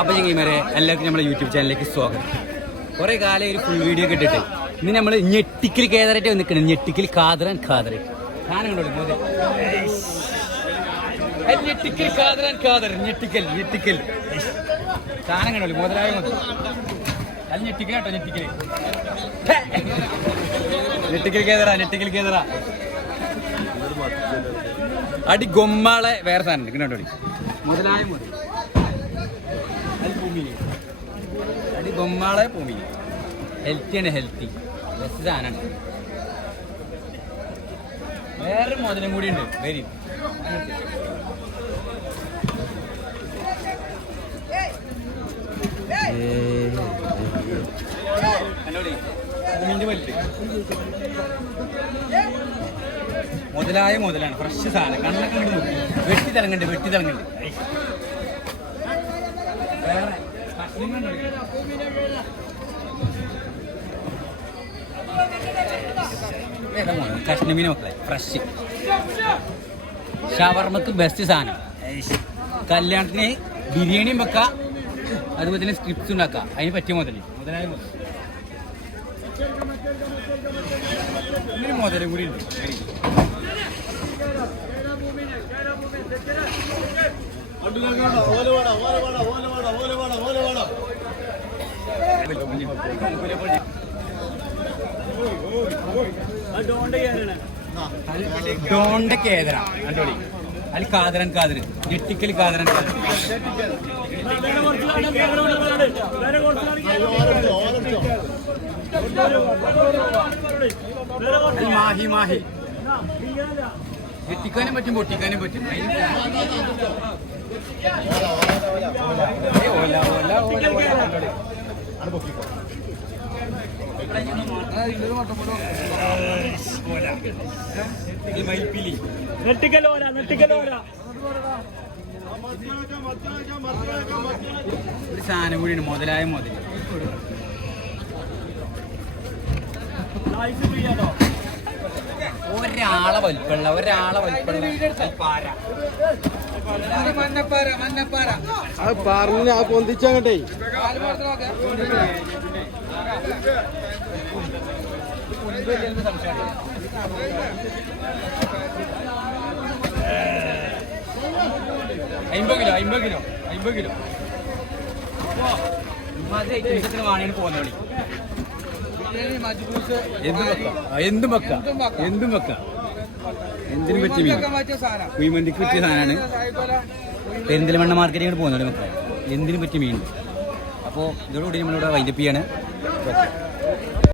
അപ്പോൾ ചെങ്ങിമാരെ എല്ലാവർക്കും നമ്മുടെ യൂട്യൂബ് ചാനലിലേക്ക് സ്വാഗതം. കുറേ കാലം ഒരു ഫുൾ വീഡിയോ ഒക്കെ ഇനി നമ്മൾ ഞെട്ടിക്കൽ കേദറായിട്ട് നിൽക്കണം. ഞെട്ടിക്കൽ കാതറൻ കാതറി. അടി ഗൊമ്മാളെ വേറെ സാധനം കണ്ടോ മുതലായ മുതൽ അടി ഗൊമ്മാളെ ഭൂമിയിൽ. ഹെൽത്തിയാണ് ഹെൽത്തി സാധനമാണ് വേറെ മുതലും കൂടി ഉണ്ട്. വരി. മുതലായ മുതലാണ്. ഫ്രഷ് സാധനം. കണ്ണൊക്കെ വെട്ടി തിളങ്ങണ്ട് വെട്ടി തിളങ്ങണ്ട്. കഷ്ണമീൻ മക്കളെ ഫ്രഷ് ഷവർമ്മക്ക് ബെസ്റ്റ് സാധനം. കല്യാണത്തിന് ബിരിയാണിയും വെക്കാം അതുപോലെ തന്നെ സ്ക്രിപ്റ്റ്സ് ഉണ്ടാക്കാം. അതിന് പറ്റിയ മുതൽ മുതലായ മുതൽ ഇങ്ങനെ മുതലും കൂടി ഉണ്ട്. ഡോണ്ട അടിപൊളി. അതിൽ കാതരൻ കാതര് ഞെട്ടിക്കൽ കാതരൻ മാഹി മാഹി. ഞെട്ടിക്കാനും പറ്റും പൊട്ടിക്കാനും പറ്റും. ഓല, ഓല, ഓല, നെട്ടിക്കലോര ഒരു സാധനം കൂടിയുണ്ട് മുതലായ മുതൽ ഒരാളെ വലിപ്പള്ള ഒരാളെ വലിപ്പള്ള പാര മന്നപ്പാര മന്നപ്പാര അത് പറഞ്ഞ് ആ പൊന്തിച്ചങ്ങട്ടെ അമ്പത് കിലോ അമ്പത് കിലോ അമ്പത് കിലോ. ഐറ്റംസത്തിന് വാണിയാണ് പോകുന്നോളി എന്തും വെക്കാം എന്തും വെക്കാം എന്തും വെക്കാം എന്തിനും പറ്റിയ മീൻ? കുഴിമന്തിക്ക് പറ്റിയ സാധനമാണ്. പെരിന്തൽമണ്ണ മാർക്കറ്റിൽ പോകുന്നുണ്ട് മക്കളെ. എന്തിനു പറ്റിയ മീൻ? അപ്പോൾ ഇതോടുകൂടി നമ്മളിവിടെ വൈൻഡപ്പ്